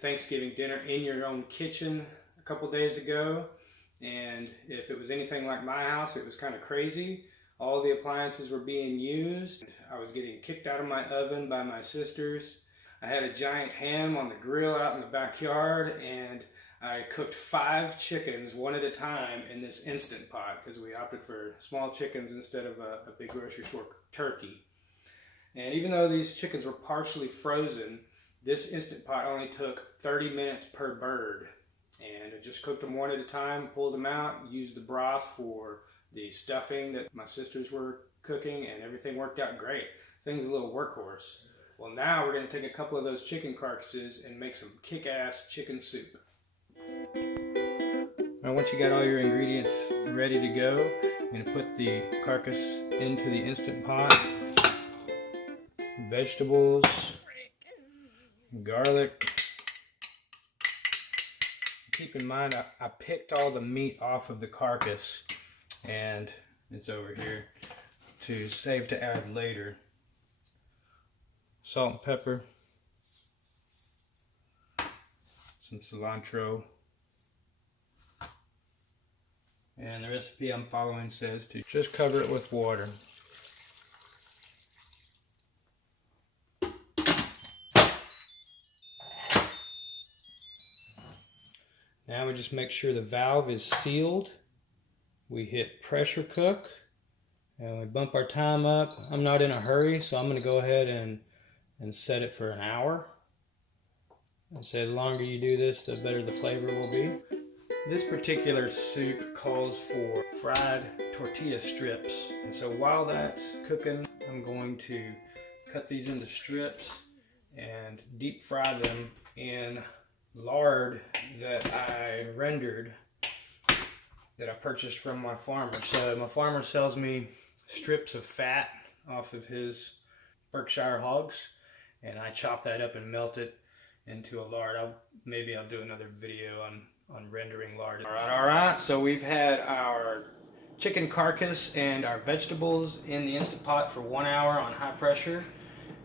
Thanksgiving dinner in your own kitchen a couple days ago, and if it was anything like my house, it was kind of crazy. All the appliances were being used. I was getting kicked out of my oven by my sisters. I had a giant ham on the grill out in the backyard, and I cooked 5 chickens one at a time in this Instant Pot because we opted for small chickens instead of a big grocery store turkey. And even though these chickens were partially frozen, this Instant Pot only took 30 minutes per bird. And I just cooked them one at a time, pulled them out, used the broth for the stuffing that my sisters were cooking, and everything worked out great. Thing's a little workhorse. Well, now we're going to take a couple of those chicken carcasses and make some kick-ass chicken soup. Now, once you got all your ingredients ready to go, I'm going to put the carcass into the Instant Pot. Vegetables, garlic. Keep in mind, I picked all the meat off of the carcass, and it's over here to save to add later. Salt and pepper, some cilantro, and the recipe I'm following says to just cover it with water. Now we just make sure the valve is sealed. We hit pressure cook and we bump our time up. I'm not in a hurry, so I'm going to go ahead and set it for an hour. I say the longer you do this, the better the flavor will be. This particular soup calls for fried tortilla strips. And so while that's cooking, I'm going to cut these into strips and deep fry them in lard that I rendered, that I purchased from my farmer. So my farmer sells me strips of fat off of his Berkshire hogs, and I chop that up and melt it into a lard. Maybe I'll do another video on rendering lard. All right, so we've had our chicken carcass and our vegetables in the Instant Pot for 1 hour on high pressure,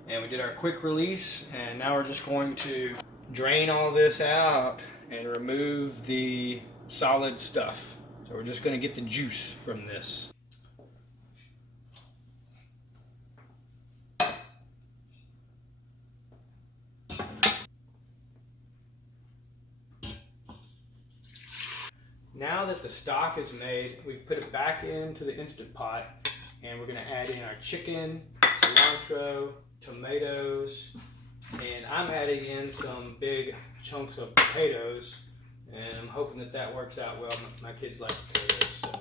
and we did our quick release, and now we're just going to drain all this out and remove the solid stuff. So we're just going to get the juice from this. Now that the stock is made, we've put it back into the Instant Pot, and we're going to add in our chicken, cilantro, tomatoes, and I'm adding in some big chunks of potatoes, and I'm hoping that that works out well. My kids like potatoes, so.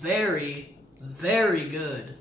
Very, very good.